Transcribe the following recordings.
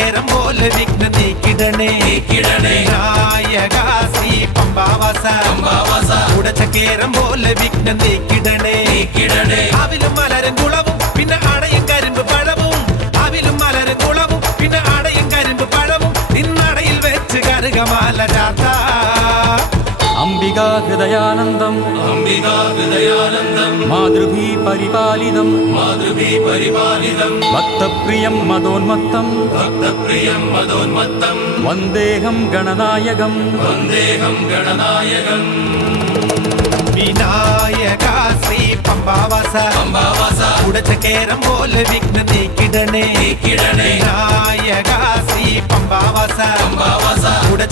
ചക്കേരം പോലെ വിഘ്നം നീക്കിടണേ നായക ശ്രീ പമ്പാവാസ ചക്കേരം പോലെ വിഘ്നം നീക്കിടണേ അവിലും മലരും കുളവും പിന്നെ അടയും കരിമ്പ് പഴവും അവിലും മലരും കുളവും പിന്നെ അടയും കരിമ്പ് പഴവും നിന്നടയിൽ വെച്ച് കരുകമാല ചാത്ത അംബികാ ഹൃദയാനന്ദം മാതൃഭീ പരിപാലിതം ഭക്തപ്രിയം മദോന്മത്തം വന്ദേഹം ഗണനായകം വിനായക ശ്രീ പമ്പാവാസ ചക്കേരം പോലെ വിഘ്നം നീക്കിടണേ വിനായക ശ്രീ പമ്പാവാസ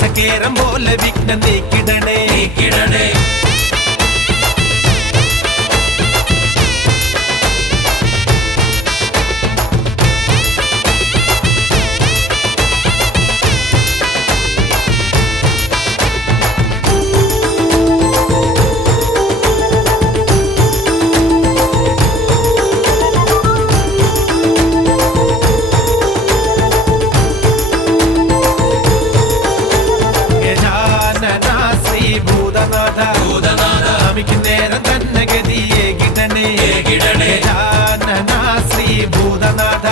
ചക്കേരം പോലെ വിഘ്നം നീക്കിടണേ നേരം തന്നെ ഗതിയെ കിടണേ ശ്രീ ഭൂതനാഥ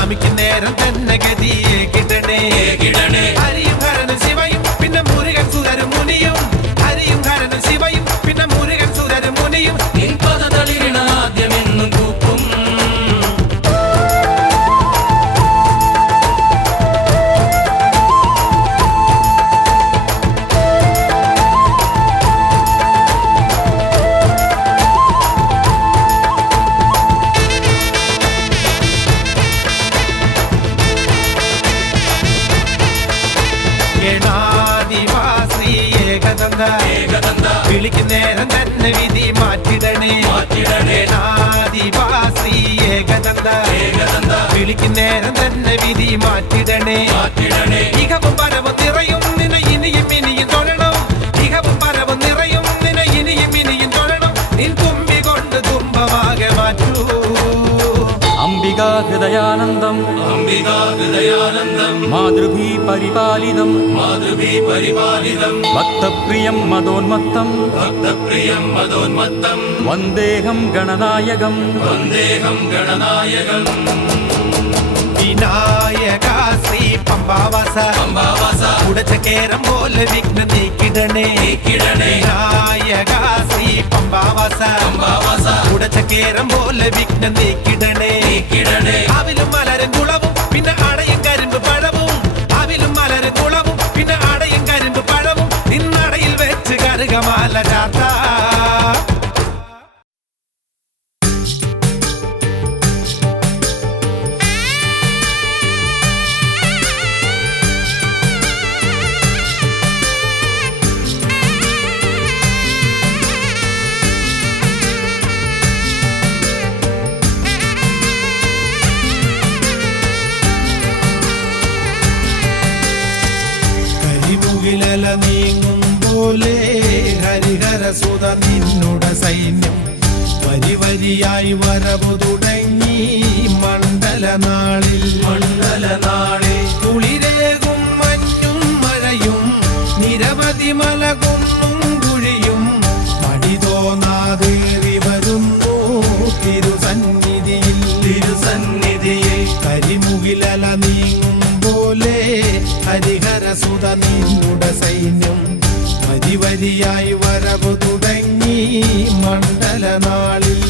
അമിക്ക് നേരം തന്നെ ഗതിയെ കിടണേ ഹരിയും ഹരനും ശിവയും പിന്നെ മുരുകൻ സുരരും മുനിയും ഹരിയും ഹരനും ശിവയും പിന്നെ മുരുകൻ സുരരും മുനിയും ആദ്യമെന്നും കൂപ്പും വിളിക്കുന്നേരം തന്നെ വിധി മാറ്റിടണേ ശ്രീ ഏകദന്ത വിളിക്കുന്നേരം തന്നെ വിധി മാറ്റിടണേ ഇഹവും പരവും നിറയും നിന ഇനിയും ഇനിയും തൊഴണം ഇഹവും പരവും നിറയും നിന ഇനിയും ഇനിയും തൊഴണം നിൻ തുമ്പി കൊണ്ട് തുമ്പമാകെ മാറ്റൂ അംബികാ ഹൃദയാനന്ദം മാതൃഭീ പരിപാലിതം ഭക്തപ്രിയം മദോന്മത്തം വന്ദേഹം ഗണനായകം വിനായക ശ്രീ പമ്പാവാസ ചക്കേരം പോലെ വിഘ്നം നീക്കിടണേ വിനായക ശ്രീ പമ്പാവാസ ചക്കേരം പോലെ വിഘ്നം നീക്കിടണേ അവിലും മലരും കുളവും പിന്നെ അടയും കരിമ്പ് പഴവും അവിലും മലരും കുളവും പിന്നെ അടയും കരിമ്പ് പഴവും നിന്നടയിൽ വെച്ച് കരുകമാല ചാത്ത നീങ്ങും പോലെ ഹരിഹരസുത നിന്നുട സൈന്യം വരി വരിയായി വരവു തുടങ്ങി മണ്ഡലനാളിൽ കുളിരേകും മഞ്ഞും മഴയും നിരവധി മലകുന്നും കുഴിയും മടി തോന്നാതേറി വരുന്നു തിരുസന്നിധിയിൽ കരിമുകിലല നീങ്ങും പോലെ ഹരിഹരസുത നിന്നുട സൈന്യം വരി വരിയായി വരവു തുടങ്ങി മണ്ഡലനാളിൽ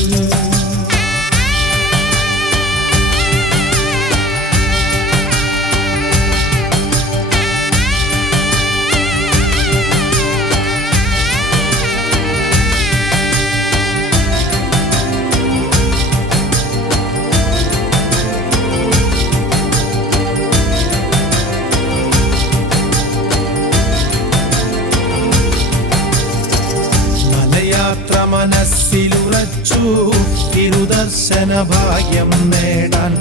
മനസ്സിലുറച്ചു തിരുദർശന ഭാഗ്യം നേടാൻ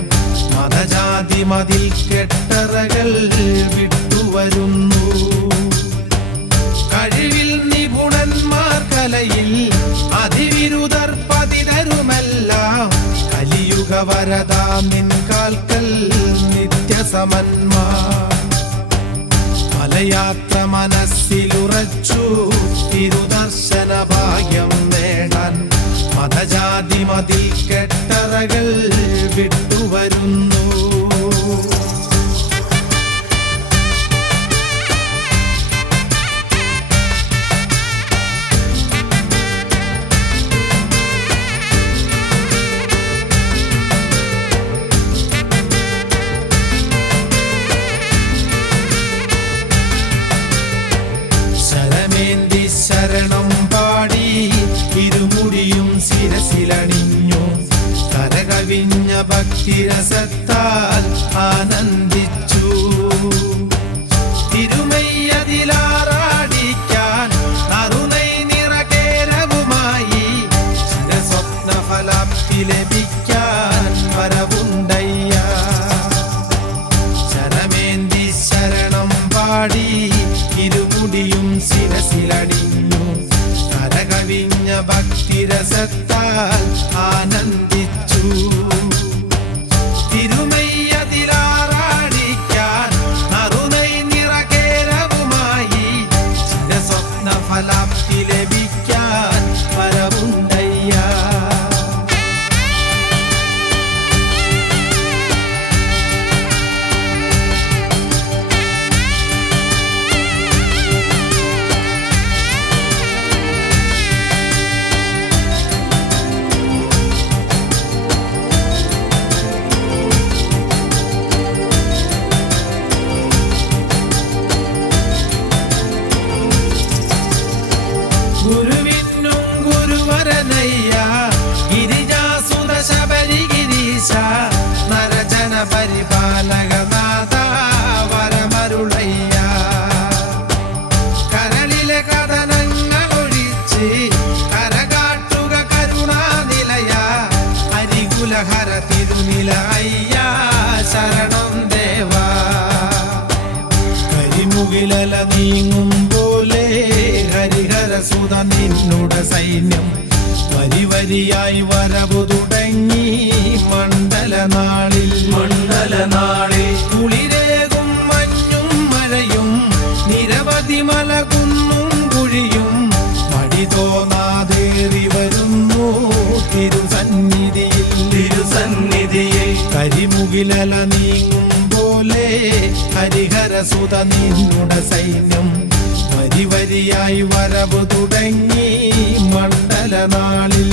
മതജാതി മതിൽ കെട്ടറകൾ വിട്ടുവരുന്നു കഴിവിൽ നിപുണന്മാർ കലയിൽ അതിവിരുദർ പതിതരുമെല്ലാം കലിയുഗ മുരുകവരദാ നിൻ കാൽക്കൽ നിത്യസമന്മാർ മലയാത്ര മനസ്സിലുറച്ചു തിരുദർശന ഭാഗ്യം നേടാൻ മതജാതി മതിൽ കെട്ടറകൾ വിട്ടുവരുന്നു ശരണം പാടി ഇരുമുടിയും ശിരസിലണിഞ്ഞു കരകവിഞ്ഞ ഭക്തിരസത്താൽ ആനന്ദിച്ചു തിരുമയ്യതിലാറാടിക്കാൻ അരുണൈ നിറകേരവുമായി ചിരസ്വപ്നഫലാപ്തി ലഭിക്കാൻ വരവുണ്ടയ്യ ശരമേന്തി ശരണം പാടി ഇരുമുടിയും ശിരസിലടിഞ്ഞു കരകവിഞ്ഞ ഭക്തിരസത്താൽ ആനന്ദിച്ചു തിരുമയ്യതിലാറാടിക്കാൻ അരുണൈ നിറകേരവുമായി ചിരസ്വപ്നഫലാപ്തി ലഭിക്കാൻ വരവുണ്ടയ്യ ഗുരുവിനും ഗുരുവരനയ്യ ഗിരിജാസുത ശബരിഗിരീശ നരജന പരിപാലകനാഥ വരമരുളയ്യ കരളിലെ കഥനങ്ങളൊഴിച്ച് കരകാട്ടുക കരുണാനിലയ അരികുലഹര തിരുനില അയ്യ ശരണം ദേവാ കരിമുകിലല നീങ്ങും പോലെ ഹരിഹരസുത നിന്നുടെ സൈന്യം വരി വരിയായി വരവു തുടങ്ങി മണ്ഡലനാളിൽ കുളിരേകും മഞ്ഞും മഴയും നിരവധി മലകുന്നും കുഴിയും മടി തോന്നാതേറി വരുന്നു തിരുസന്നിധിയിൽ കരിമുകിലല നീങ്ങും പോലെ ഹരിഹരസുത നിന്നുടെ സൈന്യം വരി വരിയായി വരവു തുടങ്ങി മണ്ഡലനാളിൽ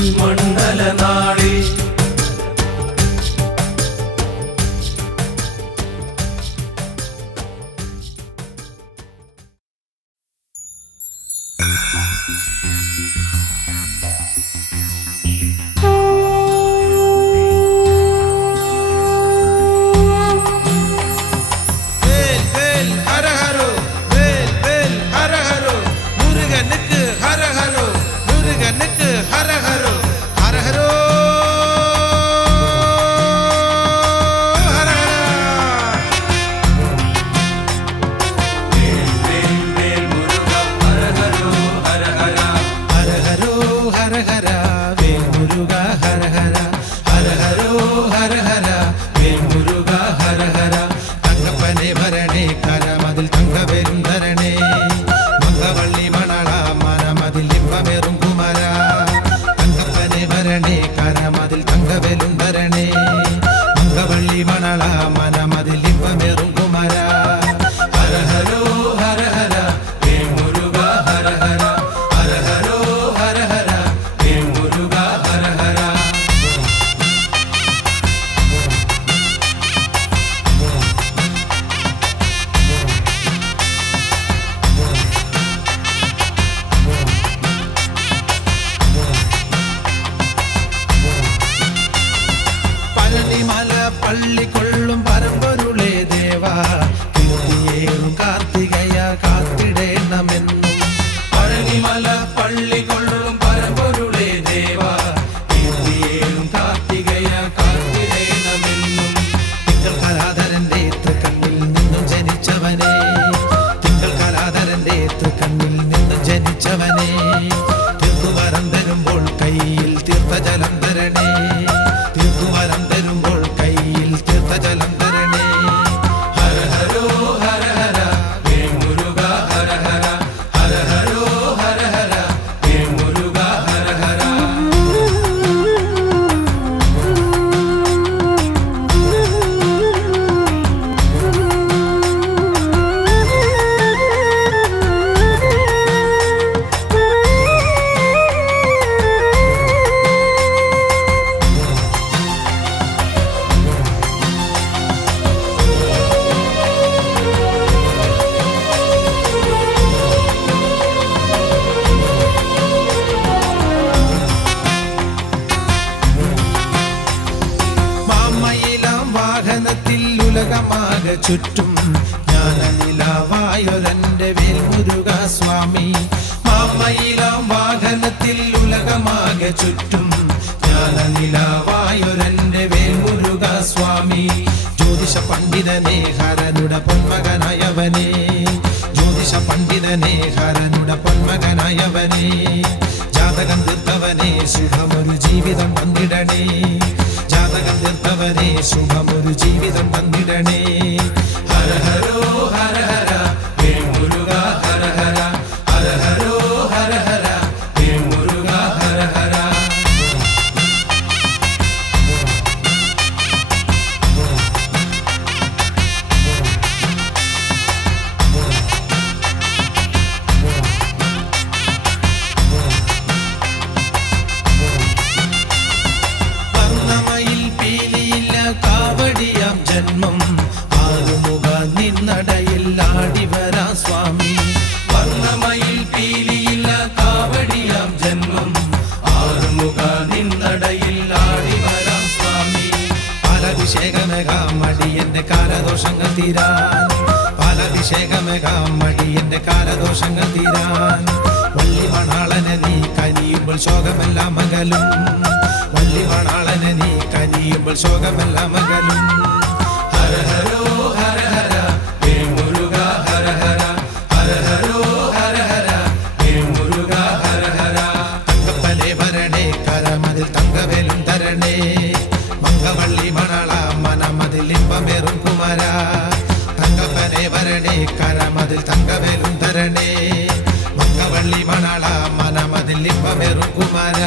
പള്ളിക്കൊള്ളും പരമ്പൊരുളേ ദേവാ കീർത്തിയേറും കാർത്തികയ കാത്തിടേണമെന്നും പഴനിമല പള്ളിക്കൊള്ളും പരമ്പൊരുളേ ദേവാ കീർത്തിയേറും കാർത്തികയ കാത്തിടേണമെന്നും തിങ്കൾ കലാധരന്റെ തൃക്കണ്ണിൽ നിന്നും ജനിച്ചവനെ തിങ്കൾ കലാധരന്റെ തൃക്കണ്ണിൽ നിന്നും ജനിച്ചവനെ തീർത്തുവരം തരുമ്പോൾ കയ്യിൽ തീർത്ഥജലം തരണേ തീർത്തുവരം തരും ചുറ്റും ജ്ഞാനനിലാവായൊരന്റെ വേൽമുരുക സ്വാമി മാമയിലാം വാഹനത്തിൽ ഉലകമാകെ ചുറ്റും ജ്ഞാനനിലാവായൊരന്റെ വേൽമുരുക സ്വാമി ജ്യോതിഷ പണ്ഡിതനെ ഹരനുടെ പൊന്മകനായവനെ ജ്യോതിഷ പണ്ഡിതനെ ഹരനുടെ പൊന്മകനായവനെ ജാതകം തീർത്തവനെ ശുഭമൊരു ജീവിതം തന്നിടണേ ജാതകം തീർത്തവനെ ശുഭമൊരു ജീവിതം തന്നിടണേ ഹര ഹരോ ഹര ഹര വേൽമുരുക ഹര ഹര ഹര ഹരോ ഹര ഹര വേൽമുരുക ഹര ഹര കാവടിയാം ജന്മം ആറുമുഖ നിന്നടയിൽ ആടിവരാ സ്വാമി വർണ്ണമയിൽ പീലിയില്ല കാവടിയാം ജന്മം ആറുമുഖ നിന്നടയിൽ ആടിവരാം സ്വാമി പാലഭിഷേകമേകാം മടിയന്റെ കാലദോഷങ്ങൾ തീരാൻ പാലഭിഷേകമേകാം മടിയന്റെ കാലദോഷങ്ങൾ തീരാൻ വള്ളി മണാളനെ നീ കനിയുമ്പോൾ ശോകമെല്ലാം മകലും വള്ളി മണാളനെ നീ കനിയുമ്പോൾ ശോകമെല്ലാം മകലും ഹര ഹരോ ഹര ഹര വേൽമുരുക ഹര ഹര ഹര ഹരോ ഹര ഹര വേൽമുരുക ഹര ഹര തങ്കപ്പനെ വരണേ കരമതിൽ തങ്കവേലും തരണേ മംഗവള്ളി മണാള മനമതിൽ ഇമ്പമേറും കുമാര തങ്കപ്പനെ വരണേ കരമതിൽ തങ്കവേലും തരണേ മംഗവള്ളി മണാള മനമതിൽ ഇമ്പമേറും കുമാര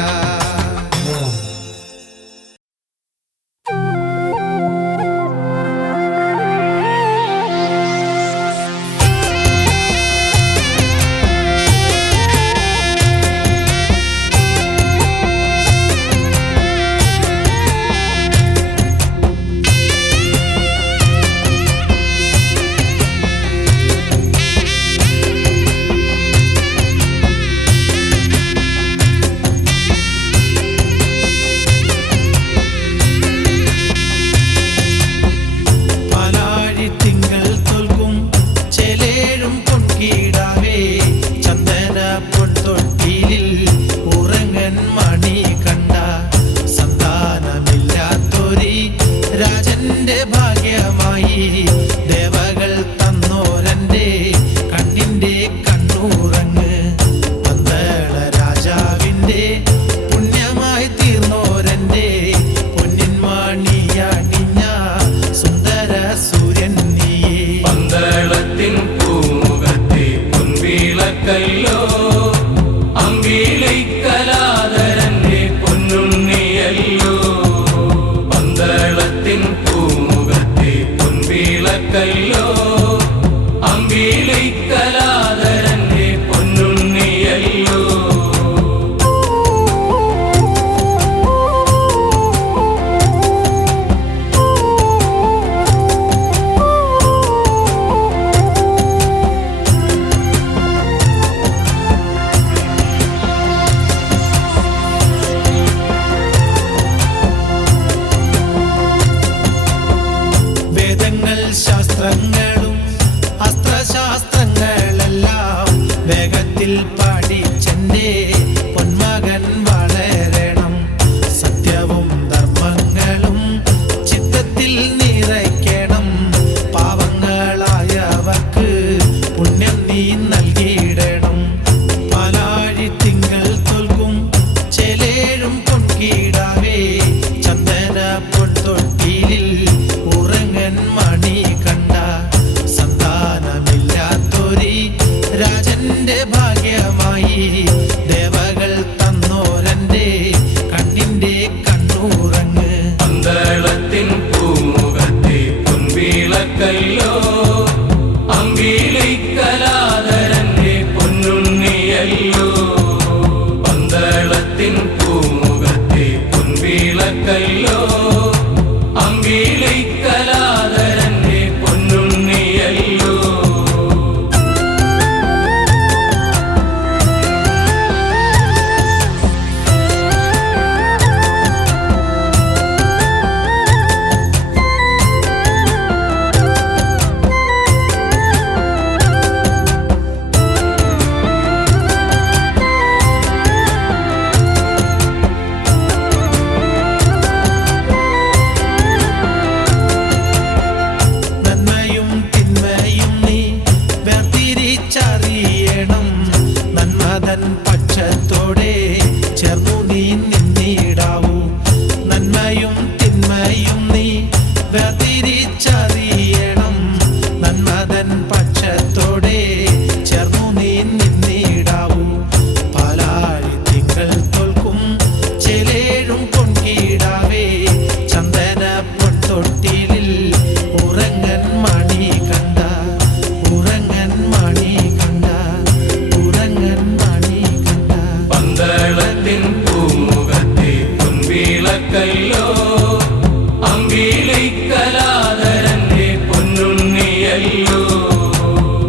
രാജന്റെ ഭാഗ്യമായി ദേവകൾ തന്നോരന്റെ കണ്ണിന്റെ കണ്ണൂറങ്ങ് പന്തള രാജാവിന്റെ പുണ്യമായി തീർന്നോരന്റെ പൊന്നിൻ മാണിയണിഞ്ഞ സുന്ദര സൂര്യൻ നീയേ പന്തളത്തിൻ പൂമുഖത്തെ പൊൻവിളക്കല്ലോ അമ്പിളിക്കലാധരന്റെ പൊന്നുണ്ണിയല്ലോ പന്തളത്തിൻ പൂമുഖത്തെ പൊൻവിളക്കല്ലോ അമ്പിളിക്കലാധരന്റെ പൊന്നുണ്ണിയല്ലോ ശാസ്ത്രങ്ങളും അസ്ത്രശാസ്ത്രങ്ങളെല്ലാം വേഗത്തിൽ പഠിച്ചെന്റെ പൊന്മകൻ വളരണം സത്യവും ധർമ്മങ്ങളും ചിത്തത്തിൽ നിറയ്ക്കണം പാവങ്ങളായവർക്ക് പുണ്യം നീ നൽകിയിടണം പാലാഴി തിങ്കൾ തോൽക്കും ചേലേഴും പൊൻകീടാവേ ചന്ദന പൊൻതൊട്ടിയിൽ ഉറങ്ങൻ മണി കണ്ട സന്താനമില്ലാത്തൊരി രാജന്റെ ഭാഗ്യമായി ദേവകൾ തന്നോരന്റെ കണ്ണിന്റെ കണ്ണൂറങ്ങ് പന്തളത്തിൻ പൂമുഖത്തെ പൊൻവിളക്കല്ലോ അമ്പിളിക്കലാധരന്റെ പൊന്നുണ്ണിയല്ലോ പന്തളത്തിൻ പൂമുഖത്തെ പൊൻവിളക്കല്ലോ അമ്പിളിക്കലാധരന്റെ പൊന്നുണ്ണിയല്ലോ നീയല്ലോ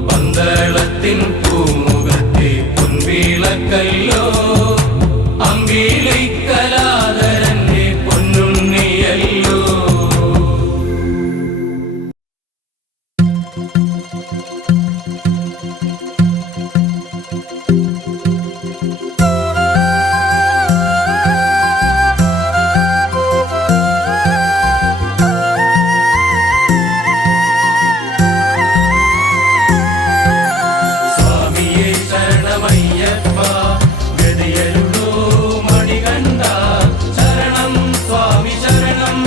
പന്തളത്തിൻ പൂമുഖത്തെ പൊൻവിളക്കല്ലോ അമ്പിളിക്കലാധരന്റെ പൊന്നുണ്ണിയല്ലോ സ്വാമിയേ ശരണമയ്യപ്പ ഗതിയരുളോ മണികണ്ഠ ശരണം സ്വാമി ശരണം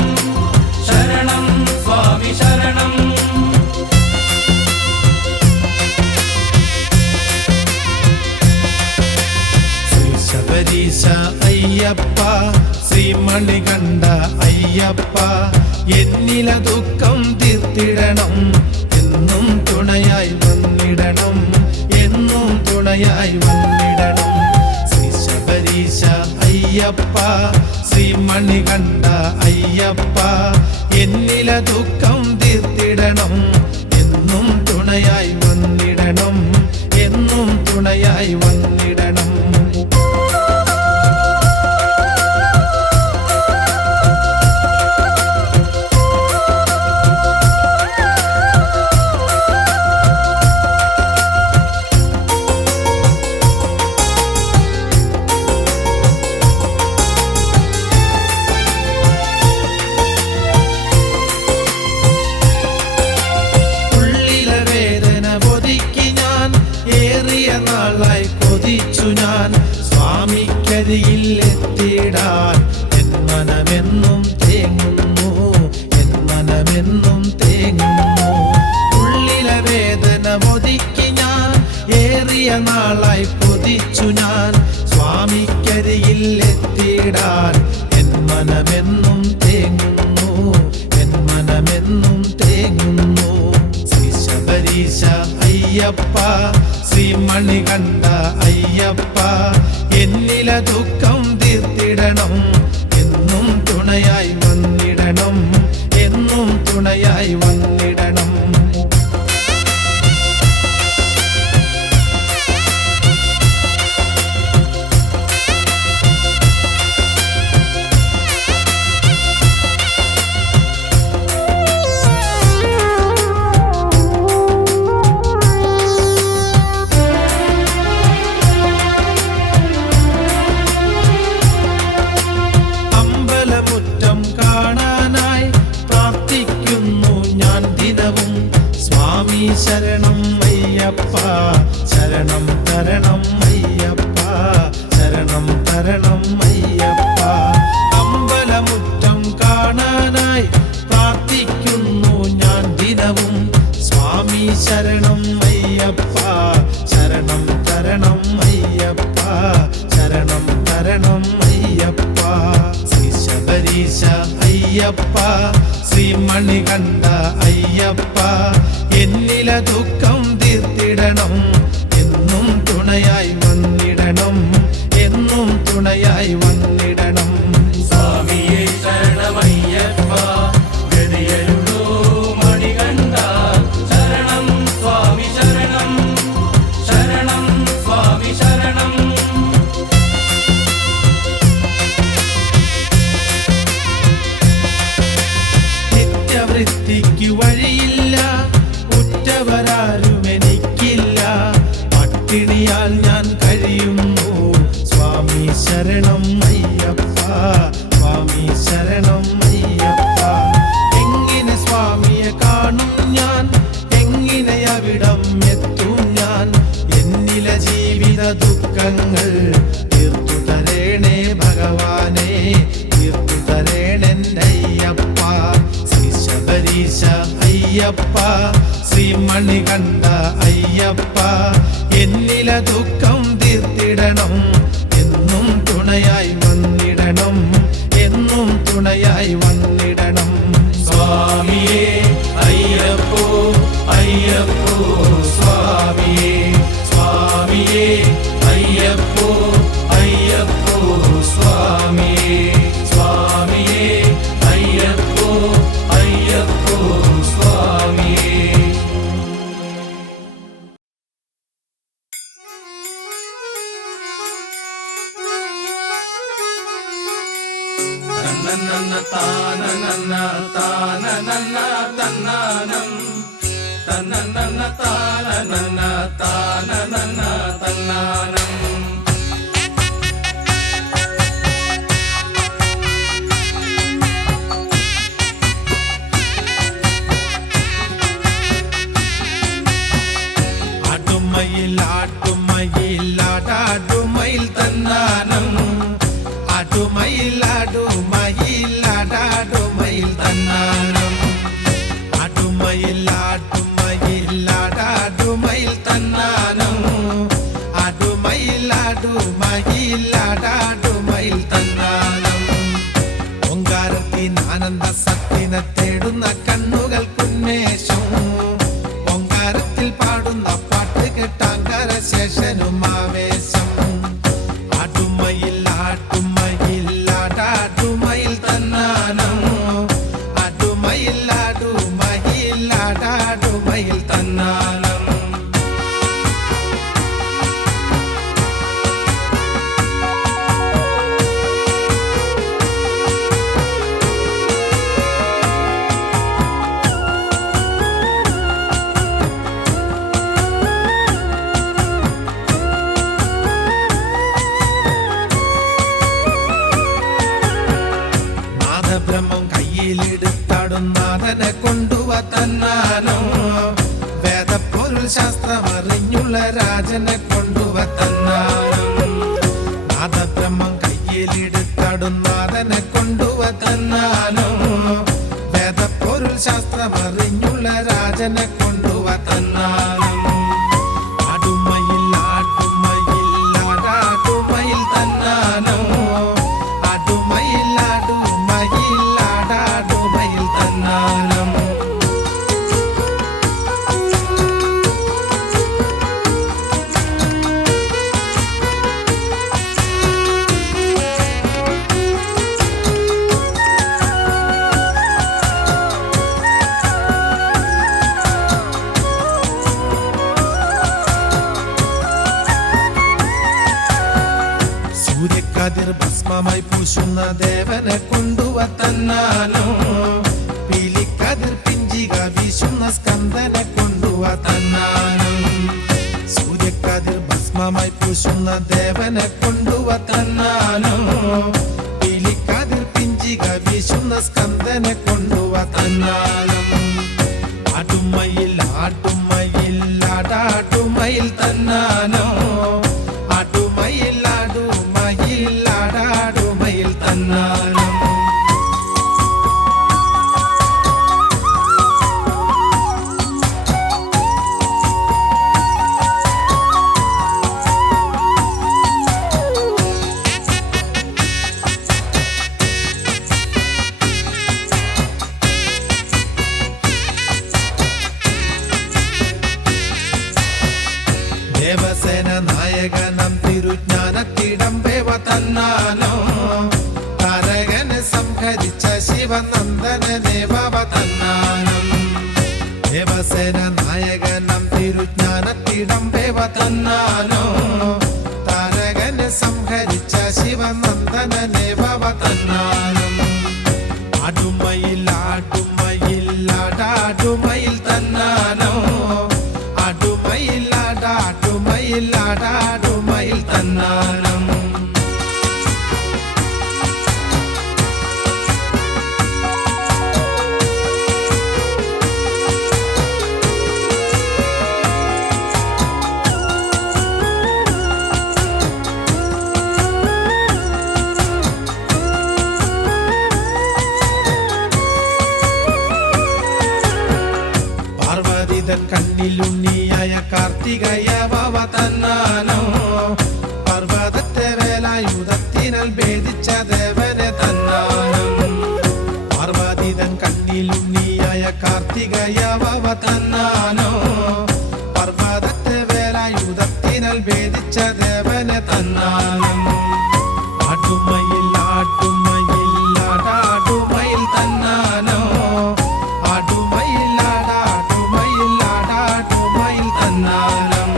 ശരണം സ്വാമി ശരണം ശ്രീ ശബരീശ അയ്യപ്പ ശ്രീ മണികണ്ഠ അയ്യപ്പ എന്നില ദുഃഖം തീർത്തിടണം എന്നും തുണയായി വന്നിടണം എന്നും തുണയായി വന്നിടണം ശ്രീ ശബരീശ അയ്യപ്പ ശ്രീ മണികണ്ഠ അയ്യപ്പ എന്നില ദുഃഖം തീർത്തിടണം എന്നും തുണയായി വന്നിടണം എന്നും തുണയായി വന്നിടണം ഉള്ളിലെ വേദന ഒതുക്കി ഞാൻ ഏറിയ നാളായി കൊതിച്ചു ഞാൻ സ്വാമിക്കരിയിൽ എത്തിയിടാൻ എൻ മനമെന്നും തേങ്ങുന്നു എൻ മനമെന്നും തേങ്ങുന്നു ഉള്ളിലെ വേദന ഒതുക്കി ഞാൻ ഏറിയ നാളായി കൊതിച്ചു ഞാൻ സ്വാമിക്കരിയിൽ എത്തിയിടാൻ എൻ മനമെന്നും തേങ്ങുന്നു എൻ മനമെന്നും തേങ്ങുന്നു ശ്രീ ശബരീശ അയ്യപ്പ ശ്രീ മണികണ്ഠ അയ്യപ്പ എന്നില ദുഃഖം തീർത്തിടണം എന്നും തുണയായി വന്നിടണം എന്നും തുണയായി വന്നിടണം അമ്പലമുറ്റം കാണാനായി പ്രാർത്ഥിക്കുന്നു ഞാൻ ദിനവും സ്വാമി ശരണം അയ്യപ്പ ശരണം തരണം അയ്യപ്പ ശരണം തരണം അയ്യപ്പ അമ്പലമുറ്റം കാണാനായി പ്രാർത്ഥിക്കുന്നു ഞാൻ ദിനവും സ്വാമി ശരണം അയ്യപ്പ ശരണം തരണം അയ്യപ്പ ശരണം തരണം അയ്യപ്പ ശ്രീ ശബരീശ അയ്യപ്പ ശ്രീ മണികണ്ഠ അയ്യപ്പ എന്നില ദുഃഖം തീർത്തിടണം എന്നും തുണയായി വന്നിടണം എന്നും തുണയായി വന്നിടണം സ്വാമിയേ ശരണമയ്യപ്പ ഗതിയരുളോ മണികണ്ഠ ശരണം സ്വാമി ശരണം ശരണം സ്വാമി ശരണം നിത്യവൃത്തിക്ക് വഴിയില്ല ഉറ്റവരാരും എനിക്കില്ല പട്ടിണിയാൽ ഞാൻ കഴിയുന്നു സ്വാമി ശരണം അയ്യപ്പ സ്വാമി ശരണം അയ്യപ്പ എങ്ങനെ സ്വാമിയെ കാണും ഞാൻ എങ്ങനെ അവിടം എത്തും ഞാൻ എന്നില ജീവിത ദുഃഖങ്ങൾ തീർത്തു തരേണേ ഭഗവാനെ തീർത്തു തരേണയ്യപ്പ ശ്രീ ശബരീശ അയ്യപ്പ ശ്രീ മണികണ്ഠ അയ്യപ്പ എന്നില ദുഃഖം തീർത്തിടണം എന്നും തുണയായി വന്നിടണം എന്നും തുണയായി വന്നിടണം സ്വാമിയേ അയ്യപ്പോ അയ്യപ്പോ സ്വാമിയേ സ്വാമിയേ അയ്യപ്പോ അയ്യപ്പോ സ്വാമിയേ സ്വാമിയേ അയ്യപ്പോ അയ്യപ്പോ സ്വാമിയേ നന്ന താന നന്ന താന നന്ന തന്നാനം. ആട്ടുമയിൽ ആട്ടുമയിൽ ആടാടുമയിൽ തന്നാനം. ആട്ടുമയിൽ ആടുമയിൽ ആടാടുമയിൽ തന്നാനം. ആട്ടുമയിൽ ആട്ടുമയിൽ ആടാടുമയിൽ തന്നാനം. ആടുമയിൽ ആടുമയിൽ ആടാടുമയിൽ തന്നാനം. ഓങ്കാരത്തിൻ ആനന്ദ സത്തിനെ തേടുന്ന കണ്ണുകൾക്കുന്മേഷം. ഓങ്കാരത്തിൽ പാടുന്ന പാട്ട് കേട്ടാങ്കര ശേഷനും ആവേശം. ആടുമയിൽ ആടുമയിൽ ആടാടുമയിൽ തന്നാനം. ആടുമയിൽ ആടുമയിൽ ആടാടുമയിൽ തന്നാനം. നാദബ്രഹ്മം കയ്യിലെടുത്താടും നാഥനെ കൊണ്ടുവ തന്നാനോ. വേദപ്പൊരുൾ ശാസ്ത്രമറിഞ്ഞുള്ള രാജനെ കൊണ്ടുവ തന്നാനോ. നാദബ്രഹ്മം കയ്യിലെടുത്താടും നാഥനെ കൊണ്ടുവ തന്നാനോ. വേദപ്പൊരുൾ ശാസ്ത്രമറിഞ്ഞുള്ള രാജനെ കൊണ്ടുവ തന്നാനോ. ആടുമയിൽ ആടുമയിൽ ആടാടുമയിൽ തന്നാനോ. ആടുമയിൽ ആടുമയിൽ ആടാടുമയിൽ തന്നാനം. സൂര്യക്കതിർ ഭസ്മമായി പൂശുന്ന ദേവനെ കൊണ്ടുവ തന്നാനോ. പീലിക്കതിർ പിഞ്ചിക വീശുന്ന സ്കന്ദനെ കൊണ്ടുവ തന്നാനം. സൂര്യക്കതിർ ഭസ്മമായി പൂശുന്ന ദേവനെ കൊണ്ടുവ തന്നാനോ. പീലിക്കതിർ പിഞ്ചിക വീശുന്ന സ്കന്ദനെ കൊണ്ടുവ തന്നാനം. ആടുമയിൽ ആടുമയിൽ ആടാടുമയിൽ തന്നാനോ. ആടുമയിൽ ആടുമയിൽ ആടാടുമയിൽ തന്നാനം. ദേവസേന നായകനം തിരുജ്ഞാനത്തിടമ്പേവ തന്നാനോ. താരകനെ സംഹരിച്ച ശിവനന്ദനേവ തന്നാനം. ദേവസേന നായകനം തിരുജ്ഞാനത്തിടമ്പേവ തന്നാനോ. താരകനെ സംഹരിച്ച ശിവനന്ദനേവ തന്നാനം. ആടുമയിൽ ആടുമയിൽ ആടാടുമയിൽ തന്നാനോ. ആടുമയിൽ ആടാടുമയിൽ ആടാടുമയിൽ തന്നാനം. പാർവതിതൻ കണ്ണിലുണ്ണിയായ കാർത്തികയവ തന്നാനോ. പർവ്വതത്തെ വേലായുധത്തിനാൽ ഭേദിച്ച ദേവനെ തന്നാനം. പാർവതിതൻ കണ്ണിലുണ്ണിയായ കാർത്തികയവ തന്നാനോ. പർവ്വതത്തെ വേലായുധത്തിനാൽ ഭേദിച്ച ദേവനെ തന്നാനം. ആടുമയിൽ ആടുമയിൽ ആടാടുമയിൽ തന്നാനോ. ആടുമയിൽ ആടാടുമയിൽ ആടാടുമയിൽ തന്നാനം.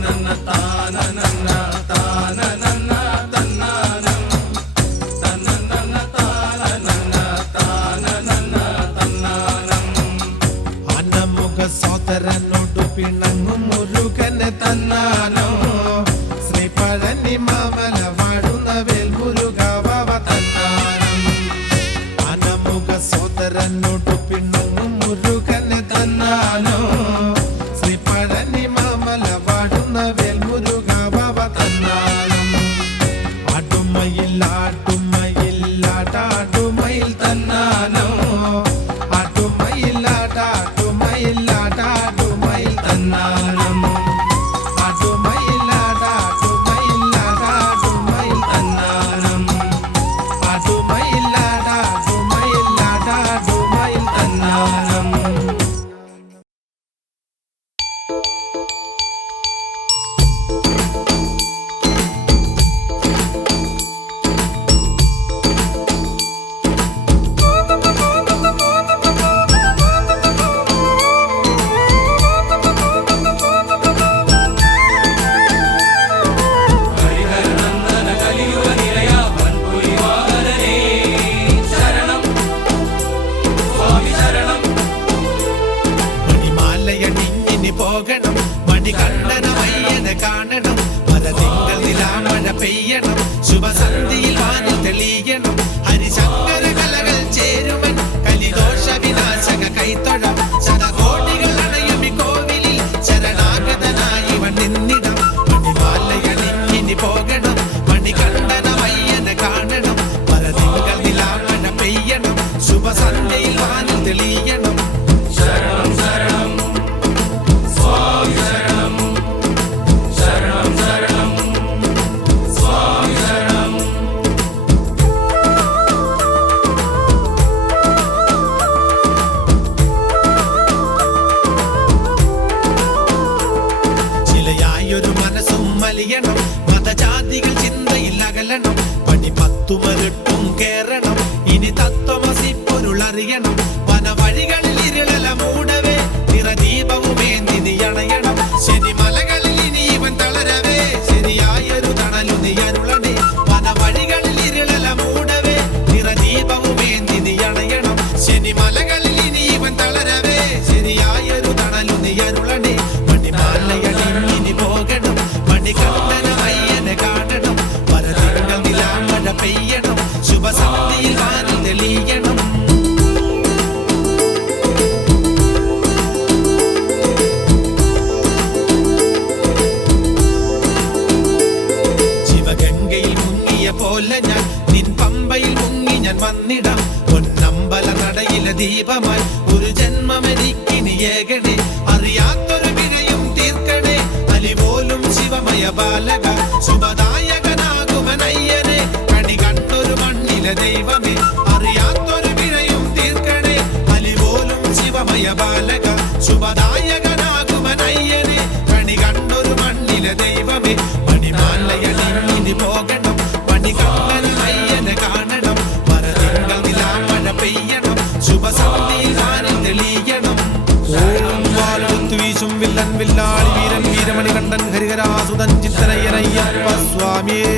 നന്ന താന നന്ന താന നന്ന തന്നാനം. നന്ന താന നന്ന താന നന്ന തന്നാനം. ആനമുഖ സോദരനോടു പിണങ്ങും മുരുകനെ തന്നാനോ ശ്രീ പഴനി മാമല വാഴുന്ന വേൽമുരുക വാവ തന്നാനം അനമുഖ സോദരനോടു പിണങ്ങും മുരുകനെ തന്നാനോ ശ്രീ പഴനി മാമല വാഴുന്ന വേൽമുരുക വാവ തന്നാനം ആടുമയിൽ ആടുമയിൽ ആടാടുമയിൽ തന്നാനോ ആടുമയിൽ ആടാടുമയിൽ ആടാടുമയിൽ തന്നാനം ആടുമയിൽ ആടാടുമയിൽ ആടാടുമയിൽ തന്നാനം ആടുമയിൽ ആടാടുമയിൽ ആടാടുമയിൽ തന്നാനം ഹരിഹരനന്ദന കലിയുഗ നിലയ വൻപുലി വാഹനനേ ശരണം സ്വാമി ശരണം മണിമാലയണിഞ്ഞിനി പോകണം മണികണ്ഠനമയ്യനെ കാണണം മരതിങ്കൾ നിലാമഴ പെയ്യണം ശുഭസന്ധിയിൽ വാനിൽ തെളിയണം ഹരിശങ്കര കലകൾ ചേരുമൻ കലിദോഷ വിനാശക കൈത്തൊഴം ശതകോടികൾ അണയും ഈ കോവിലിൽ ശരണാഗതനായി വന്നിന്നിടം മണിമാലയണിഞ്ഞിനി പോകണം മണികണ്ഠനമയ്യനെ കാണണം മരതിങ്കൾ നിലാമഴ പെയ്യണം ശുഭസന്ധിയിൽ വാനിൽ തെളിയണം ശരണം ശരണം സ്വാമി ശരണം ശരണം ശരണം സ്വാമി ശരണം ചിലയായൊരു മനസ്സും മലിയണം മതജാതികൾ ചിന്തയിൽ അകലണം പണി പത്തുമരുട്ടും കേറണം ഇനി തത്വമസി പൊരുളറിയണം വനവഴികളിൽ ഇരുളല മൂടവേ നിറദീപവുമേന്തി നീ അണയണം ശനിമലകളിൽ ഇനി ഇവൻ തളരവേ ശരിയായൊരു തണലു നീ അരുളണേ വനവഴികളിൽ ഇരുളല മൂടവേ നിറദീപവുമേന്തി നീ അണയണം ശനിമലകളിൽ ഇനി ഇവൻ തളരവേ ശരിയായൊരു തണലു നീ അരുളണേ മണിമാലയണിഞ്ഞിനി പോകണം മണികണ്ഠനമയ്യനെ കാണണം മരതിങ്കൾ നിലാമഴ പെയ്യണം ശുഭസന്ധിയിൽ വാനിൽ തെളിയണം ശിവഗംഗയിൽ മുങ്ങിയ പോലെ ഞാൻ നിൻ പമ്പയിൽ മുങ്ങി ഞാൻ വന്നിടാം പൊന്നമ്പല നടയിലെ ദീപമായി ഒരു ജന്മമെനിക്കിനി ഏകണേ അറിയാത്തൊരു വിനയും തീർക്കണേ അലിപോലും ശിവമയ ബാലക ശുഭദായകനാകുമനയ്യനെ കണി കണ്ടൊരു മണ്ണിലെ ദൈവമേ അറിയാത്തൊരു വിനയും തീർക്കണേ അലിപോലും ശിവമയ ബാലക ശുഭദായകനാകുമനയ്യനെ കണി കണ്ടൊരു മണ്ണിലെ ദൈവമേ മണിമാലയണിഞ്ഞിനി പോകണം മണികണ്ഠനമയ്യനെ കാണണം മരതിങ്കൾ നിലാമഴ പെയ്യണം ശുഭസന്ധിയിൽ വാനിൽ തെളിയണം ഓം വാൽകുത്തു വീശും വില്ലൻ വില്ലാളി വീരൻ വീരമണി കണ്ഠൻ ഹരിഹരാസുതൻ ചിത്തനയ്യനയ്യപ്പ സ്വാമിയേ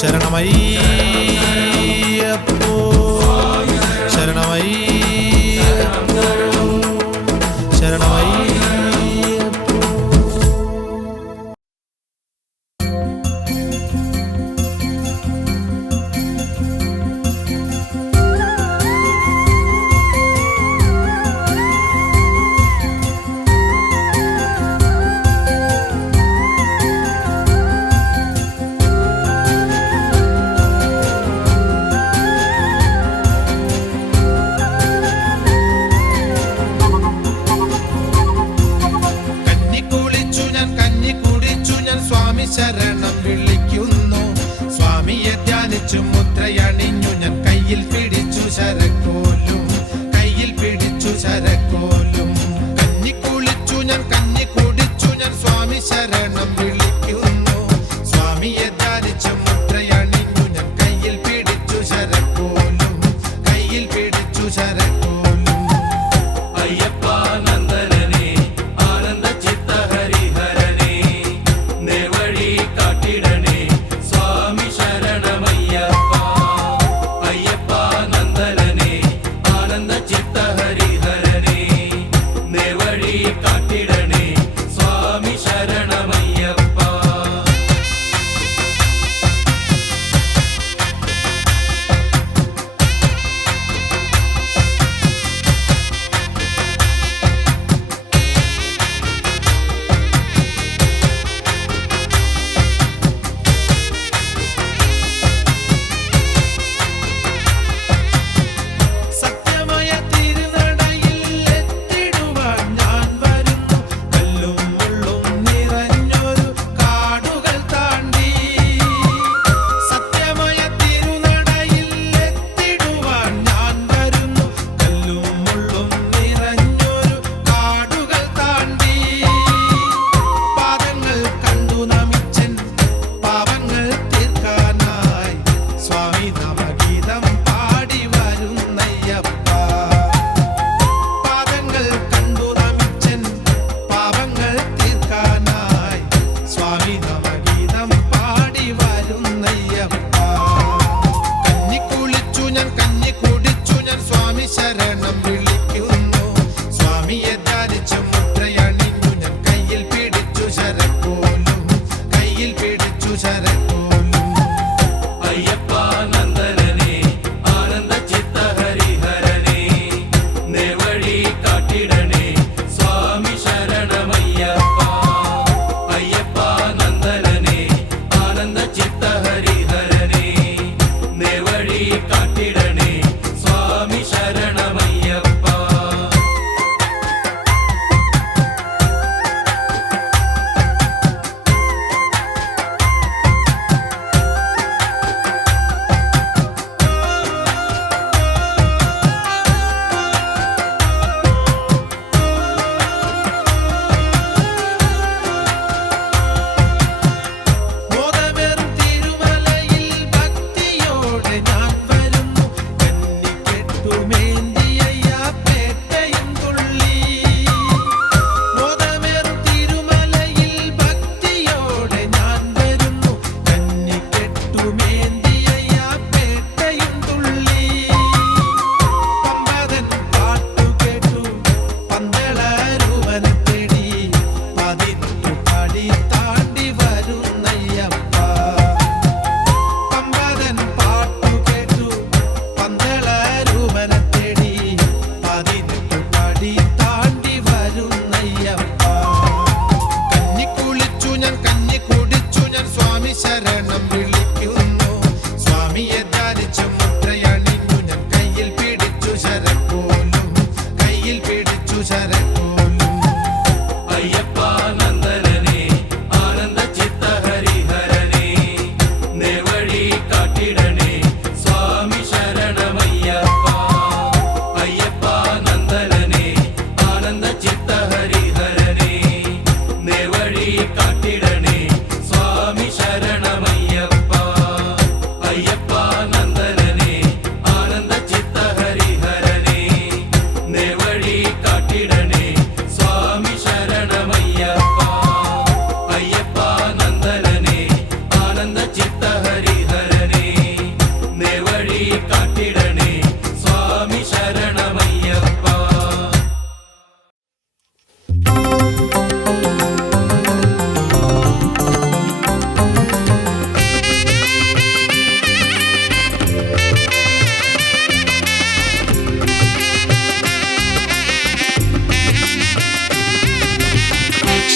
ശരണമയ്യപ്പോ ശരണമയ്യപ്പോ ശരണമയ്യപ്പോ ശരണം വിളിക്കുന്നു സ്വാമിയെ ധ്യാനിച്ചു മുദ്രയണിഞ്ഞു ഞാൻ കയ്യിൽ പിടിച്ചു ശരക്കോലും കയ്യിൽ പിടിച്ചു ശരക്കോലും കഞ്ഞി കുളിച്ചു ഞാൻ കഞ്ഞി കുടിച്ചു ഞാൻ സ്വാമി ശരണം വിളിക്കുന്നു സ്വാമിയെ ധ്യാനിച്ചു മുദ്രയണിഞ്ഞു ഞാൻ കയ്യിൽ പിടിച്ചു ശരക്കോലും കയ്യിൽ പിടിച്ചു ശരക്കോലും അയ്യപ്പ നന്ദനനേ ആനന്ദ ചിത്ത ഹരിഹരനേ നേർവഴി കാട്ടിടണേ സ്വാമി ശരണമയ്യപ്പ അയ്യപ്പ നന്ദനനേ ആനന്ദ ചിത്ത ഹരിഹരനേ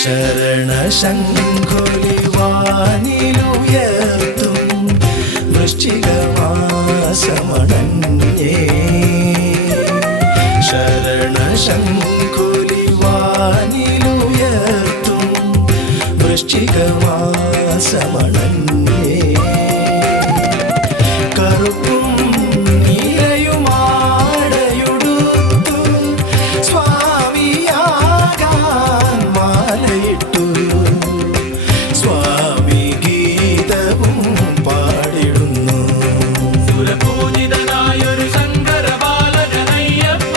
ശരണശങ്കുലിവാനിലുയർത്തും വൃശ്ചികമാസമണഞ്ഞേ ശരണശങ്കുലിവാനിലുയർത്തും വൃശ്ചികമാസമണഞ്ഞേ കറുപ്പും നീലയുമാടയുടുത്തു സ്വാമിയാകാൻ മാലയിട്ടു സ്വാമി ഗീതവും പാടിടുന്നു സുരപൂജിതനായൊരു ശങ്കരബാലകനയ്യപ്പ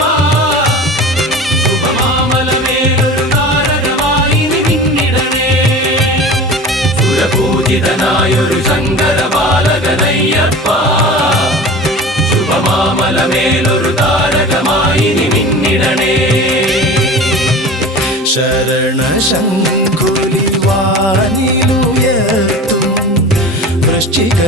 ശുഭമാമലമേലൊരു താരകമായി നീ മിന്നിടണേ സുരപൂജിതനായൊരു ശങ്കരബാലകനയ്യപ്പ ശുഭമാമലമേലൊരു താരകമായി നീ മിന്നിടണേ ശരണശങ്കുലിവാനിലുയർത്തും വൃശ്ചികമാസമണഞ്ഞേ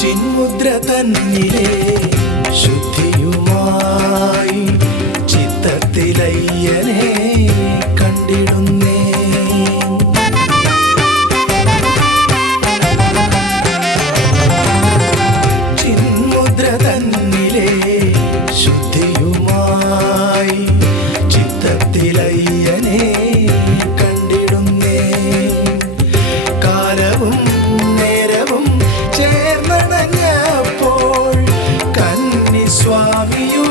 ചിന്മുദ്ര തന്നിലെ ശുദ്ധിയുമായി ചിത്തത്തിലയ്യനെ കണ്ടിടുന്നേ ചിന്മുദ്ര തന്നിലെ ശുദ്ധിയുമായി ചിത്തത്തിലയ്യനെ കണ്ടിടുന്നേ കാലവും നേരവും ചേർന്നണഞ്ഞപ്പോൾ കന്നിസ്വാമിയും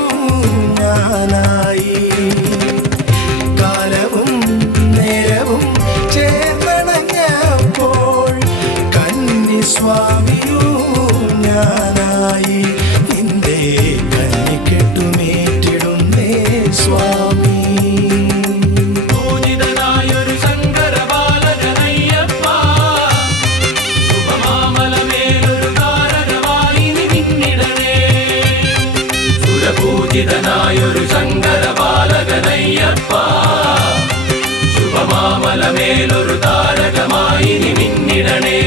ഞാനായി കാലവും നേരവും ചേർന്നണഞ്ഞപ്പോൾ കന്നിസ്വാമിയും ഞാനായി നിന്റെ കന്നിക്കെട്ടുമേറ്റിടുന്നേ സ്വാമി പൂജിതനായൊരു ശങ്കരബാലകനയ്യപ്പ ശുഭമാമലമേലൊരു താരകമായി നീ മിന്നിടണേ സുരപൂജിതനായൊരു ശങ്കരബാലകനയ്യപ്പ ശുഭമാമലമേലൊരു താരകമായി നീ മിന്നിടണേ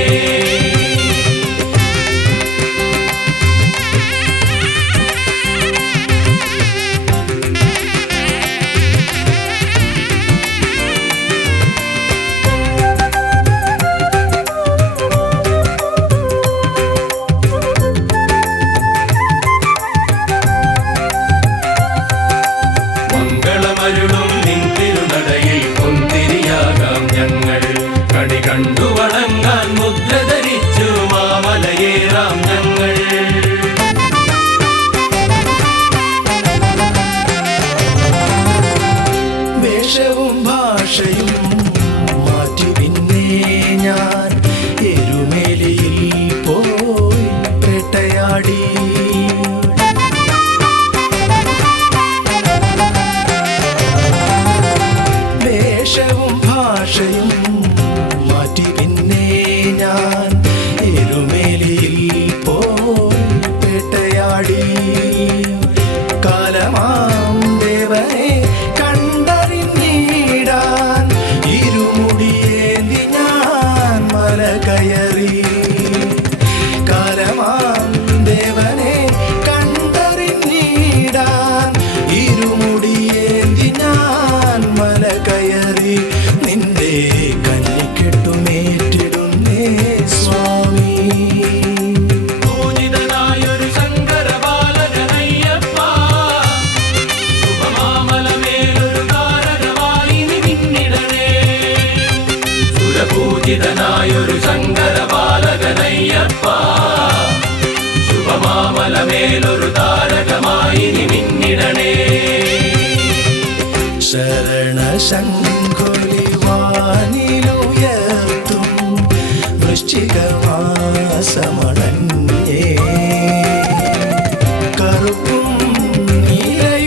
മംഗളമരുളും നിൻ തിരുനടയിൽ പൊന്തിരിയാകാം ഞങ്ങൾ കണി കണ്ടു വണങ്ങാൻ മുദ്ര ധരിച്ചു മാമലയേറാം ഞങ്ങൾ വേഷവും ഭാഷയും മാറ്റി പിന്നെ ഞാൻ എരുമേലിയിൽ പോയി വേട്ടയാടി വേഷവും ഭാഷയും മാറ്റി പിന്നെ ഞാൻ എരുമേലിയിൽ പോയി വേട്ടയാടി കാലമാം ദേവനെ കണ്ടറിഞ്ഞിടാൻ ഇരുമുടിയേന്തി ഞാൻ മല കയറി കാലമാം ദേവനെ കണ്ടറിഞ്ഞിടാൻ ഇരുമുടിയേന്തി ഞാൻ മല കയറി നിന്റെ കന്നിക്കെട്ടുമേറ്റിടുന്നേ സ്വാമി പൂജിതനായൊരു ശങ്കരബാലകനയ്യപ്പ ശുഭമാമലമേലൊരു താരകമായി നീ മിന്നിടണേ സുരപൂജിതനായൊരു ശങ്കരബാലകനയ്യപ്പ ശുഭമാമലമേലൊരു താരകമായി നീ മിന്നിടണേ ശരണശങ്കുലിവാനിലുയർത്തും വൃശ്ചികമാസമണഞ്ഞേ കറുപ്പും നീലയുമാടയുടുത്തു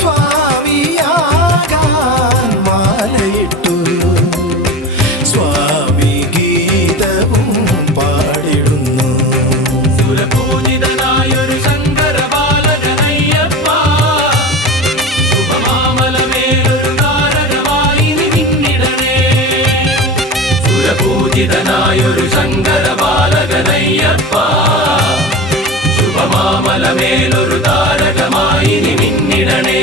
സ്വാമിയാകാൻ മാലയിട്ടു സ്വാമി ഗീത പൂജിതനായൊരു ശങ്കര ബാലകനയ്യപ്പ ശുഭമാമലമേലൊരു താരകമായി നീ മിന്നിടണേ.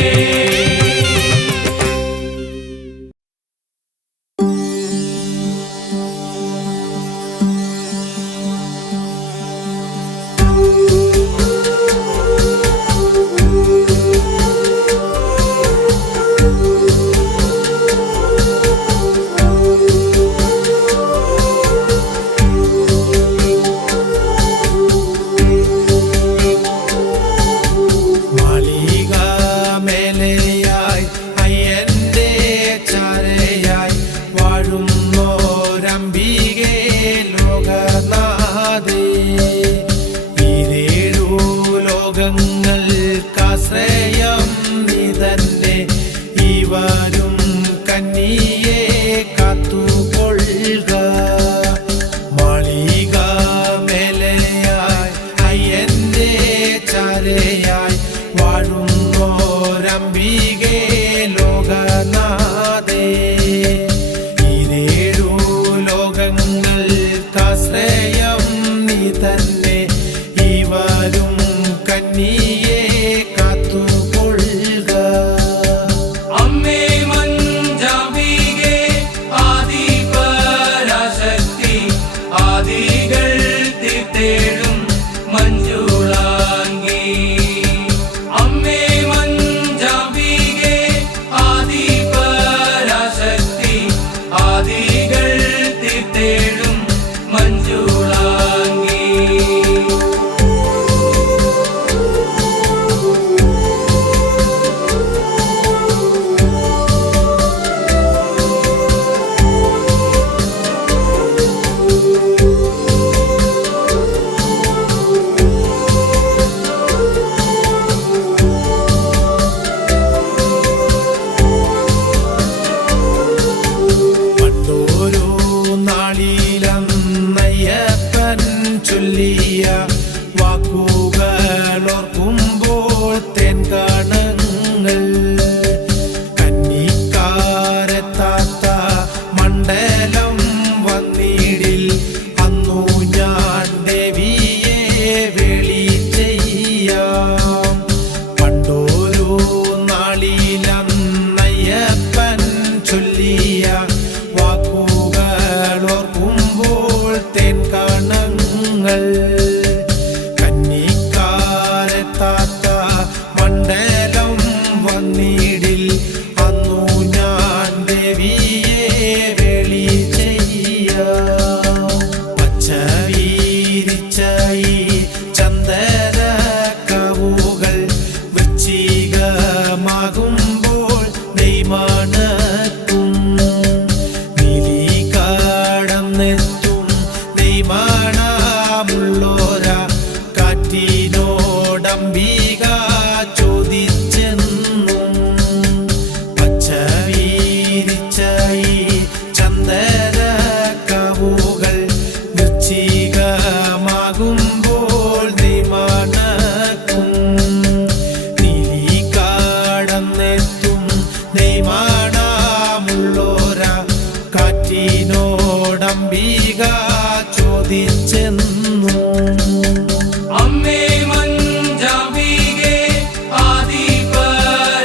ലോകങ്ങൾക്കാശ്രയം നീ തന്നെ ഇവരും കന്നിയെ കാത്തുകൊള്ളുക. മാളിക മേലെയായി അയ്യന്റെ ചാരയായി വാഴുന്നോരംബികേ ലോകനാഥേ. ഈരേഴു ലോകങ്ങൾക്കാശ്രയം നീ തന്നെ ഇവരും കന്നിയെ കാത്തുകൊള്ളുക. അമ്മേ മഞ്ചാംബികേ ആദിപരാശക്തി ആദികൾ തീർത്തേഴും മഞ്ജുളാംഗി. അമ്മേ മഞ്ചാംബികേ ആദിപരാശക്തി ആദികൾ തീർത്തേഴും മഞ്ജുളാംഗി. നാളിലന്നയ്യപ്പൻ ചൊല്ലിയ വാക്കുകളോർക്കുമ്പോൾ തെൻകണങ്ങൾ കന്നിക്കാരത്താത്ത മണ്ഡലം വന്നിടിൽ അന്നു ഞാൻ ദേവിയെ വെളി ചെയ്യാം. പണ്ടോരു നാളിലന്നയ്യപ്പൻ ചൊല്ലിയ വാക്കുകളോർക്കുമ്പോൾ തെൻകണങ്ങൾ കന്നിക്കാരത്താത്ത മണ്ഡലം വന്നിടിൽ അന്നു ഞാൻ ദേവിയെ വെളി ചെയ്യാം. പച്ച വീരിച്ച ഈ ചന്ദനക്കവുകൾ വൃശ്ചികമാകുമ്പോൾ നെയ്മണക്കും. കടന്നെത്തും നെയ്മണമുള്ളോര കാറ്റിനോടംബിക ചോദിച്ചെന്നും. പച്ച വീരിച്ച ഈ ചന്ദനക്കവുകൾ വൃശ്ചികമാകുമ്പോൾ നെയ്മണക്കും. കടന്നെത്തും നെയ്മണമുള്ളോര കാറ്റിനോടംബിക ചോദിച്ചെന്നു. അമ്മേ മഞ്ചാംബികേ ആദിപരാശക്തി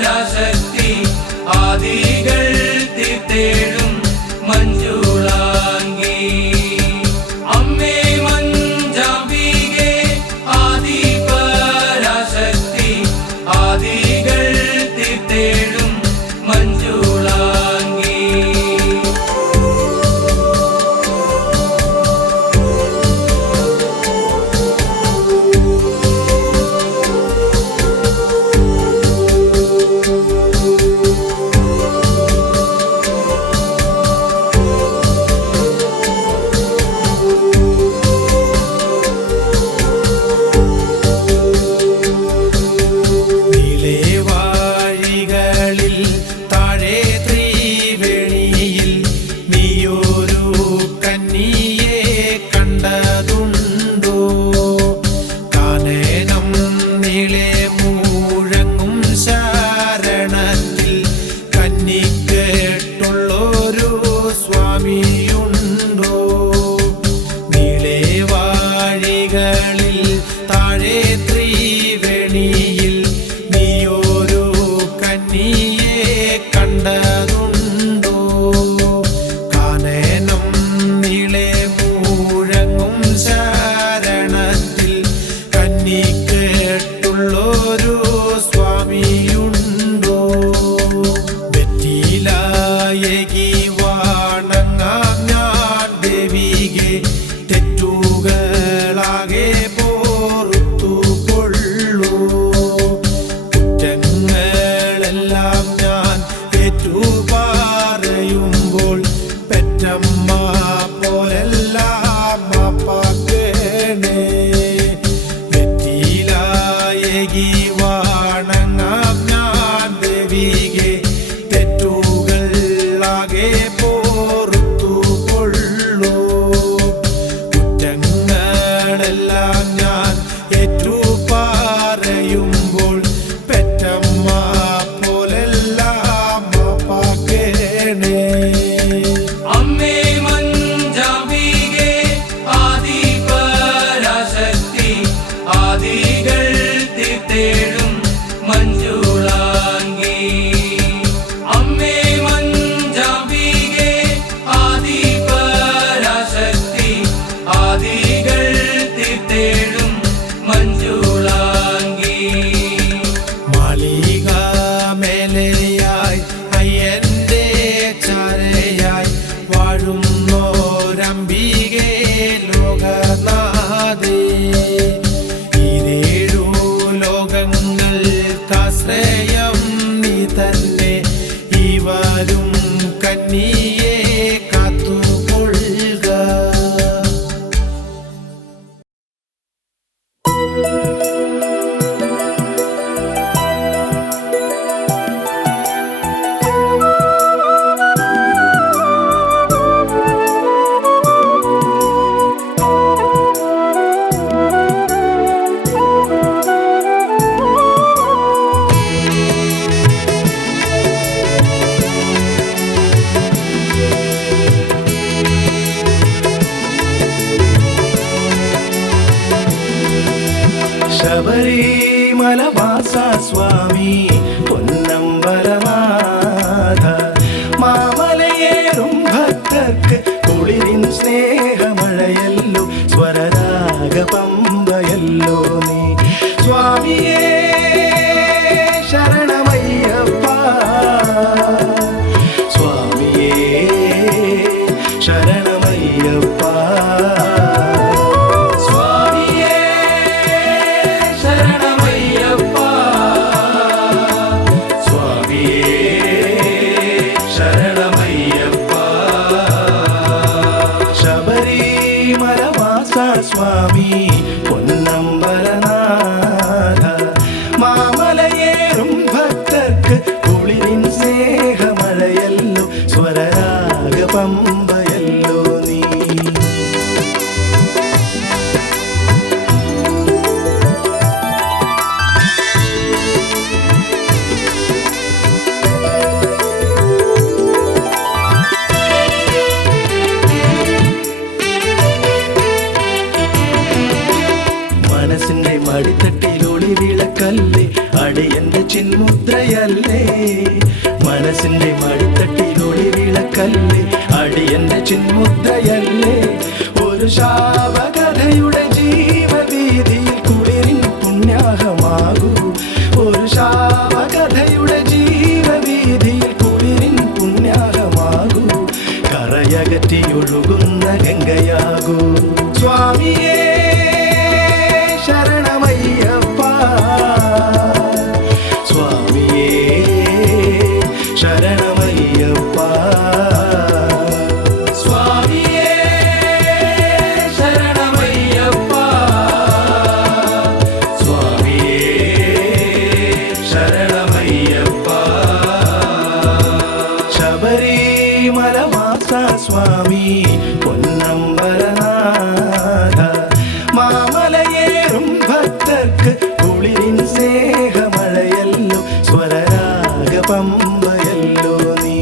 ആദികൾ തീർത്തേഴും മഞ്ജുളാംഗി. അമ്മേ മഞ്ചാംബികേ ആദിപരാശക്തി ആദികൾ തീർത്തേഴും മഞ്ജുളാംഗി. പെറ്റമ്മ പോലെല്ലാം മാപ്പാക്കേണേ വെറ്റിയിലായേകി വാണങ്ങാം ഞാൻ ദേവികെ തെറ്റുകൾ ആകെ പോർത്തു കൊള്ളൂ കുറ്റങ്ങളെല്ലാം ഞാൻ ഏറ്റു പറയുമ്പോൾ പെറ്റമ്മ പോലെല്ലാം മാപ്പാക്കേണേ അമ്മേ മഞ്ചാംബികേ ആദിപരാശക്തി ആദികൾ തീർത്തേഴും മഞ്ജുളാംഗി അമ്മേ മഞ്ചാംബികേ ആദിപരാശക്തി ആദികൾ തീർത്തേഴും മഞ്ജുളാംഗി മാളിക മേലെയായി അയ്യന്റെ ചാരയായി വാഴുന്നോരംബികേ ലോകനാഥേ ഈരേഴു ലോകങ്ങൾക്കാശ്രയം നീ തന്നെ ഇവരും കന്നിയെ കാത്തുകൊള്ളുക. ശബരിമലവാസ സ്വാമി പൊന്നമ്പലനാഥ മാമലയേറും ഭക്തർക്ക് കുളിരിൻ സ്നേഹമഴയല്ലോ സ്വരരാഗ പമ്പയല്ലോ നീ സ്വാമിയേ ശരണമയ്യപ്പ സ്വാമിയേ ശരണമയ്യപ്പ സ്വാമി പൊന്നമ്പലനാഥ മാമലയേറും ഭക്തർക്ക് കുളിരിൻ സ്നേഹമഴയല്ലോ സ്വരരാഗ പമ്പയല്ലോ നീ മനസ്സിന്റെ മടിത്തട്ടിലൊളി വിളക്കല്ലേ അടിയന്റെ ചിന്മുദ്രയല്ലേ മനസ്സിന്റെ മടിത്തട്ടിലൊളി വിളക്കല്ലേ അടിയന്റെ ചിന്മുദ്രയല്ലേ ഒരു ശാപകഥയുടെ ജീവവീതിയിൽ കുളിരിൻ പുണ്യാഹമാകൂ ഒരു ശാപകഥയുടെ ജീവവീതിയിൽ കുളിരിൻ പുണ്യാഹമാകൂ കറയകറ്റിയൊഴുകുന്ന ഗംഗയാകൂ സ്വാമിയേ ശരണമയ്യപ്പ സ്വാമിയേ ശരണമയ്യപ്പ സ്വാമിയേ ശരണമയ്യപ്പ സ്വാമിയേ ശരണമയ്യപ്പ ശബരിമലവാസ സ്വാമി പൊന്നമ്പലനാഥ മാമലയേറും ഭക്തർക്ക് കുളിരിൻ സ്നേഹമഴയല്ലോ സ്വരരാഗ പമ്പയല്ലോ നീ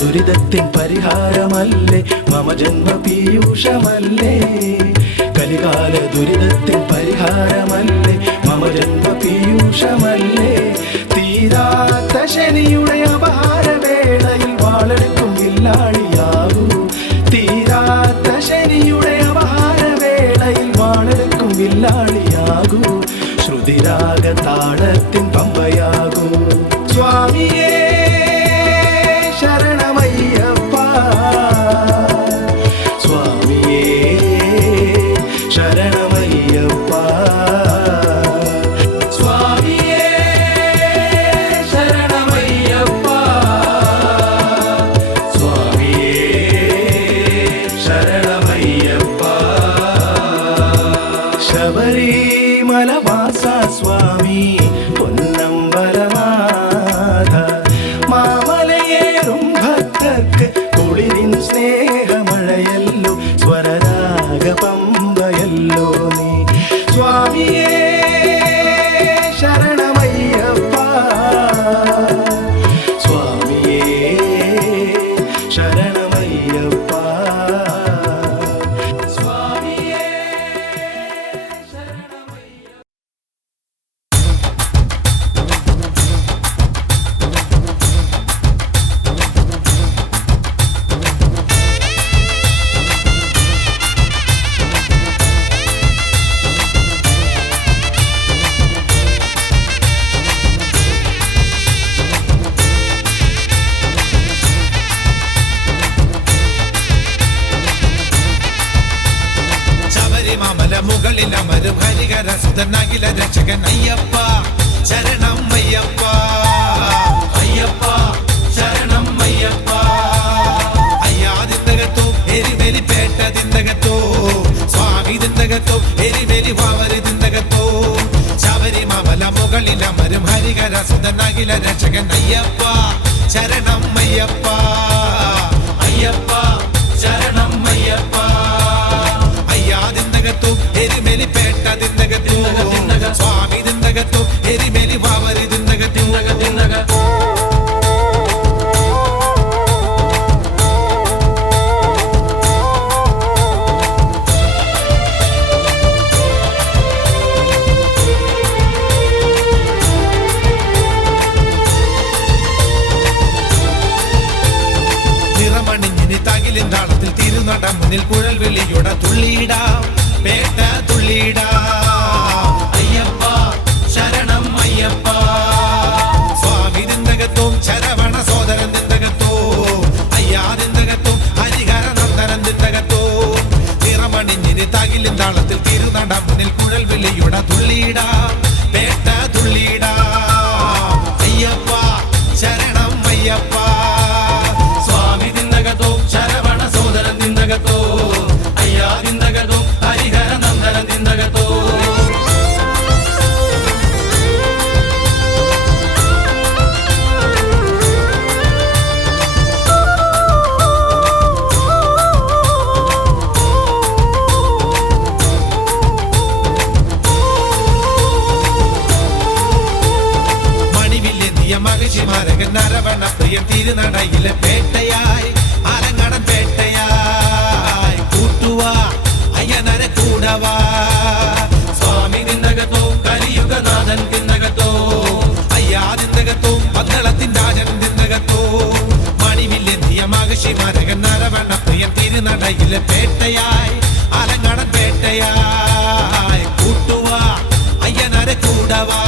ദുരിതത്തിൻ പരിഹാരമല്ലേ മമ ജന്മ പീയൂഷമല്ലേ കലികാല ദുരിതത്തിൻ പരിഹാരമല്ലേ മമ ജന്മ പീയൂഷമല്ലേ തീരാത്ത ശനിയുടെ അപഹാരവേളയിൽ വാളെടുക്കും ഇല്ല വില്ലാളിയാകൂ. തീരാത്ത ശനിയുടെ അവഹാരവേളയിൽ വാണെടുക്കും വില്ലാളിയാകൂ. ശ്രുതിരാഗ താളത്തിൻ പമ്പയാകൂ. സ്വാമിയേ ശരണമയ്യപ്പ, സ്വാമിയേ ശരണമയ്യപ്പ, സ്വാമിയേ ശരണമയ്യപ്പ, സ്വാമിയേ ശരണമയ്യപ്പ. ശബരിമലവാസ സ്വാമി പൊന്നമ്പലനാഥ, മാമലയേറും ഭക്തർക്ക് കുളിരിൻ സ്നേഹമഴയല്ലോ, സ്വരരാഗ പമ്പയല്ലോ നീ. സ്വാമിയേ ശരണമയ്യപ്പ, സ്വാമിയേ ശരണമയ്യപ്പ, സ്വാമിയേ ശരണമയ്യപ്പ. ശബരിമല മുകളിൽ അമരും ഹരിഹര സുതനകില രക്ഷകൻ അയ്യപ്പ ശരണം അയ്യപ്പ, അയ്യപ്പ ശരണം അയ്യപ്പ. അയ്യാതിന്തകത്തോ എരിവെലി പേട്ടതിന്തകത്തോ, സ്വാമി തിന്തകത്തോ എരിവെലി വാവരി തിന്തകത്തോ. ശബരിമല മുകളിൽ അമരും ഹരിഹര സുതനകില രക്ഷകൻ അയ്യപ്പ ശരണം അയ്യപ്പ, അയ്യപ്പ ശരണം അയ്യപ്പ. അയ്യാതിന്തകത്തോ എരിമെലി പേട്ടതിന്തകത്തോ, സ്വാമി തിന്തകത്തോ എരിമെലി വാവരി തിന്തകത്തോ. നിറമണിഞ്ഞിനി തകിലിൻ താളത്തിൽ തിരുനട മുന്നിൽ കുഴൽ വിളിയുടെ തുള്ളിയിടാം പേട്ട തുള്ളിയിടാം. അയ്യപ്പ ശരണം അയ്യപ്പ, സ്വാമി തിന്തകത്തോ ശരവണ സോദരൻ തിന്തകത്തോ, അയ്യാതിന്തകത്തോ ഹരിഹര നന്ദനൻ തിന്തകത്തോ. നിറമണിഞ്ഞിനി തകിലിൻ താളത്തിൽ തിരുനട മുന്നിൽ കുഴൽ വിളിയുടെ തുള്ളിയിടാം പേട്ട തുള്ളിയിടാം. അയ്യപ്പ ശരണം അയ്യപ്പ, സ്വാമി തിന്തകത്തോ ശരവണ സോദരൻ തിന്തകത്തോ, അയ്യാതിന്തകത്തോ ഹരിഹര നന്ദനൻ തിന്തകത്തോ. മണിവില്ലെന്നിയ മഹിഷിമാരകൻ നരവണ പ്രിയൻ തിരുനടയിലെ പേട്ടയായി ആലങ്ങടൻ പേട്ടയായി കൂട്ടുവാ അയ്യനരെ കൂടവാ. സ്വാമി തിന്തകത്തോ കലിയുഗനാഥൻ തിന്തകത്തോ, അയ്യാതിന്തകത്തോ പന്തളത്തിൻ രാജൻ തിന്തകത്തോ. മണിവില്ലെന്നിയ മഹിഷിമാരകൻ നരവണ പ്രിയൻ തിരുനടയിലെ പേട്ടയായി ആലങ്ങടൻ പേട്ടയായി കൂട്ടുവാ അയ്യനരെ കൂടവാ.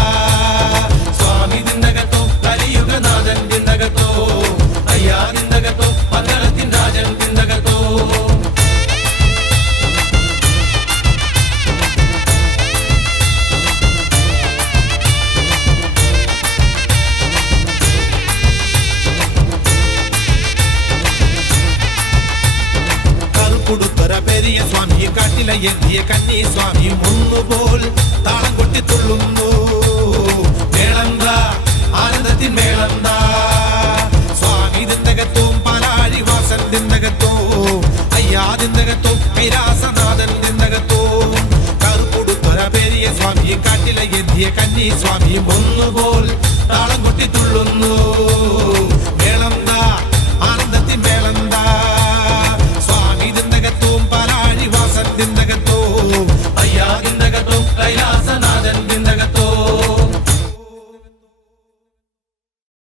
സ്വാമി തിന്തകത്തോ കലിയുഗനാഥൻ തിന്തകത്തോ, അയ്യാതിന്തകത്തോ പന്തളത്തിൻ രാജൻ തിന്തകത്തോ. കറുപ്പുടുത്തര പെരിയ സ്വാമിയും കാട്ടില എത്തിയ കന്നി സ്വാമിയും ഒന്നുപോൽ താളം കൊട്ടി തുള്ളുന്നു. മേളന്താ ആനന്ദത്തിൻ മേളന്താ, സ്വാമി തിന്തകത്തോ പാലാഴി വാസൻ തിന്തകത്തോ, അയ്യാതിന്തകത്തോ കൈലാസനാഥൻ തിന്തകത്തോ. കറുപ്പുടുത്തര പെരിയ സ്വാമിയും കാട്ടില എത്തിയ കന്നി സ്വാമിയും ഒന്നുപോൽ താളം കൊട്ടി തുള്ളുന്നു.